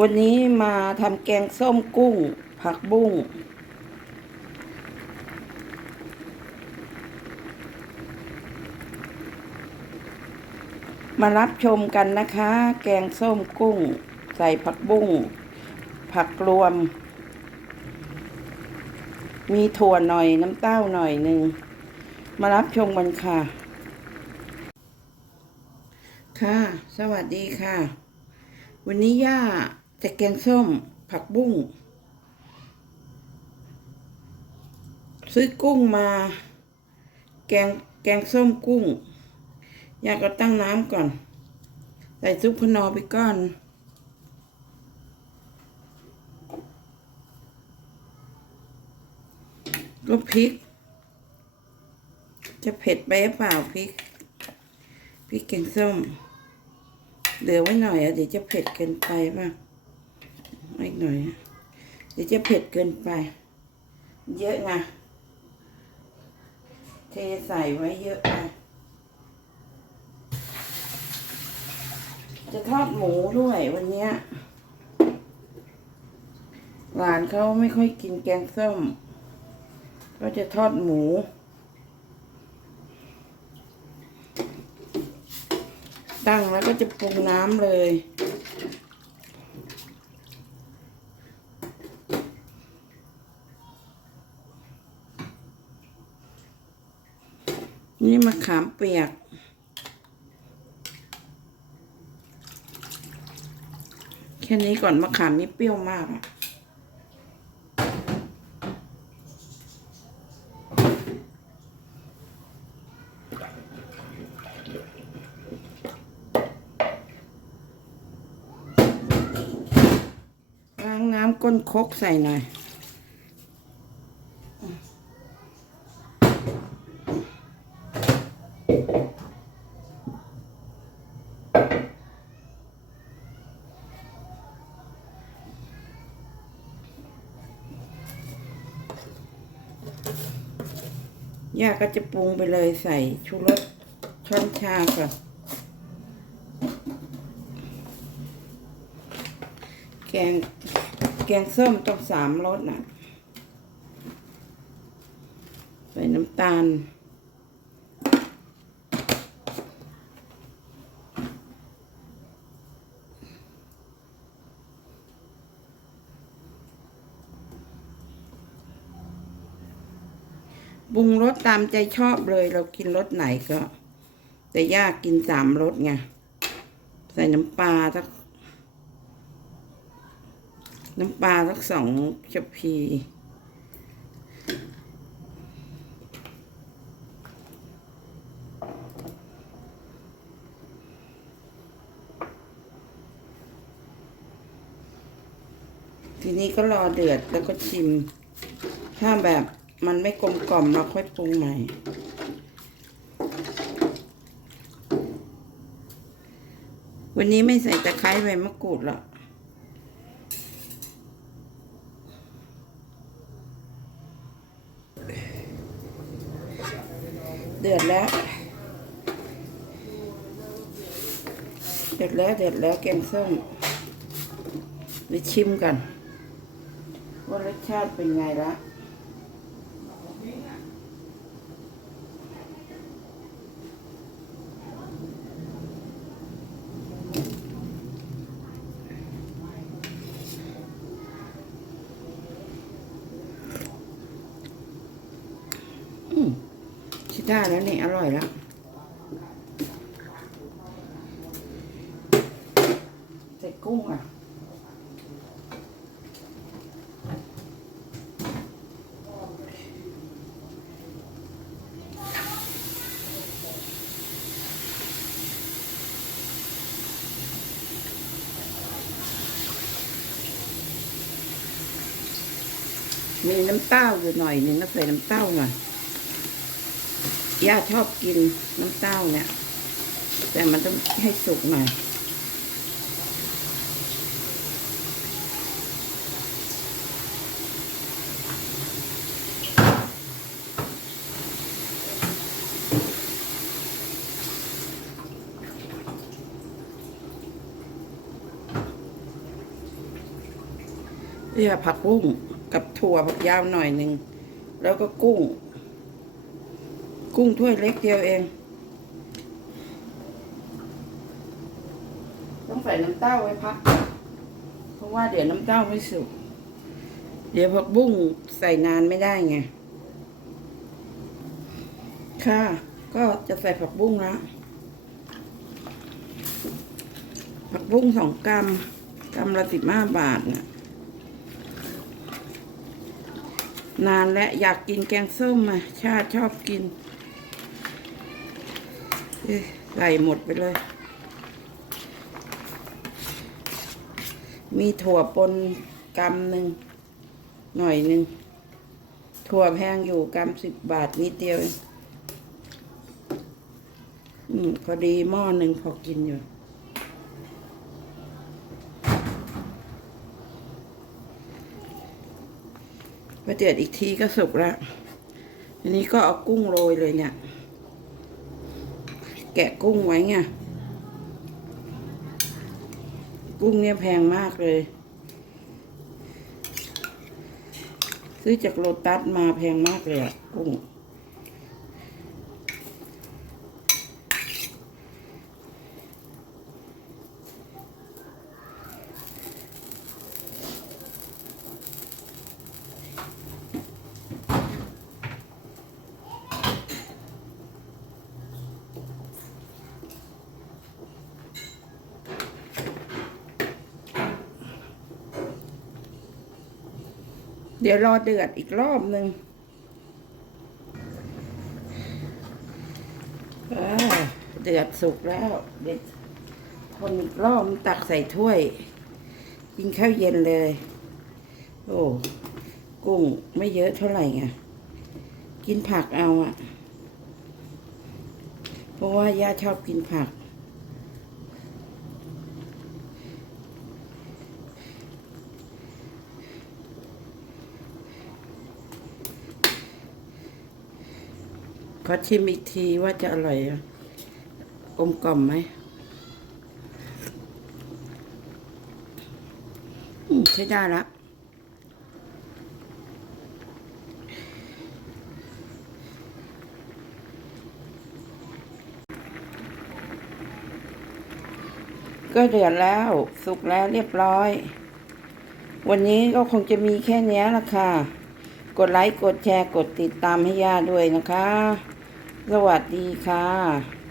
วันนี้มาทำแกงส้มกุ้ง ผักบุ้ง มารับชมกันนะคะ แกงส้มกุ้ง ใส่ผักบุ้ง ผักรวม มีถั่วหน่อยน้ำเต้าหน่อยหนึ่ง มารับชมกันค่ะ ค่ะ สวัสดีค่ะวันนี้ย่า จะแกงส้ม ผักบุ้ง ซื้อกุ้งมา แกงแกงส้มกุ้ง อยาก็ตั้งน้ำก่อน ใส่ซุปพนอไปก้อนก็พริก จะเผ็ดไปหรือเปล่าพริก พริกแกงส้ม เหลือไว้หน่อยอะเดี๋ยวจะเผ็ดเกินไปป่ะ ไม่หน่อยอะเดี๋ยวจะเผ็ดเกินไป เยอะไงเทใส่ไว้เยอะไปจะทอดหมูด้วยวันเนี้ยหลานเขาไม่ค่อยกินแกงส้ม ก็จะทอดหมู ตั้งแล้วก็จะปรุงน้ำเลย นี่มะขามเปียก แค่นี้ก่อนมะขามนี่เปรี้ยวมากอะล้างน้ำก้นคกใส่หน่อย ย่าก็จะปรุงไปเลยใส่ชูรสช้อนชาค่ะ แกงแกงส้มต้องสามรสน่ะ ใส่น้ำตาล ปรุงรสตามใจชอบเลย เรากินรสไหนก็ แต่ย่ากินสามรสไง ใส่น้ำปลาสัก น้ำปลาสักสองชพี ทีนี้ก็รอเดือดแล้วก็ชิม ถ้าแบบ มันไม่กลมกล่อมเราค่อยปรุงใหม่ วันนี้ไม่ใส่ตะไคร้ใบมะกรูดหรอกเดือดแล้ว เดือดแล้วเดือดแล้วแกงส้มไปชิมกันว่ารสชาติเป็นไงละ ได้แล้วนี่อร่อยแล้วใส่กุ้งอะมีน้ำเต้าอยู่หน่อยหนึ่งก็ใส่น้ำเต้าหน่อย ย่าชอบกินน้ำเต้าเนี่ย แต่มันต้องให้สุกหน่อยเนี่ยผักบุ้งกับถั่วผักยาวหน่อยหนึ่ง แล้วก็กุ้ง กุ้งถ้วยเล็กเดียวเอง ต้องใส่น้ำเต้าไว้พัก เพราะว่าเดี๋ยวน้ำเต้าไม่สุก เดี๋ยวผักบุ้งใส่นานไม่ได้ไง ค่ะ ก็จะใส่ผักบุ้งแล้วผักบุ้งสองกรัมกรัมละสิบห้าบาทน่ะนานและอยากกินแกงส้มอะชาติชอบกิน เอ้ยใส่หมดไปเลย มีถั่วปนกรัมหนึ่งหน่อยหนึ่งถั่วแพงอยู่กรัมสิบบาทนิดเดียวอืมพอดีหม้อหนึ่งพอกินอยู่พอเดือดอีกทีก็สุกแล้วทีนี้ก็เอากุ้งโรยเลยเนี่ย แกะกุ้งไว้ไงกุ้งเนี่ยแพงมากเลย ซื้อจากโลตัสมาแพงมากเลยอะกุ้ง เดี๋ยวรอเดือดอีกรอบหนึ่งเดือดสุกแล้ว เด็ดคนอีกรอบตักใส่ถ้วย กินข้าวเย็นเลย โอ้กุ้งไม่เยอะเท่าไหร่ไงกินผักเอาอะเพราะว่าย่าชอบกินผัก ขอชิมอีกทีว่าจะอร่อยอะกลมกล่อมไหมใช้ได้ละก็เดือดแล้วสุกแล้วเรียบร้อย วันนี้ก็คงจะมีแค่เนี้ยละค่ะ กดไลค์ กดแชร์ กดติดตามให้ย่าด้วยนะคะ สวัสดีค่ะ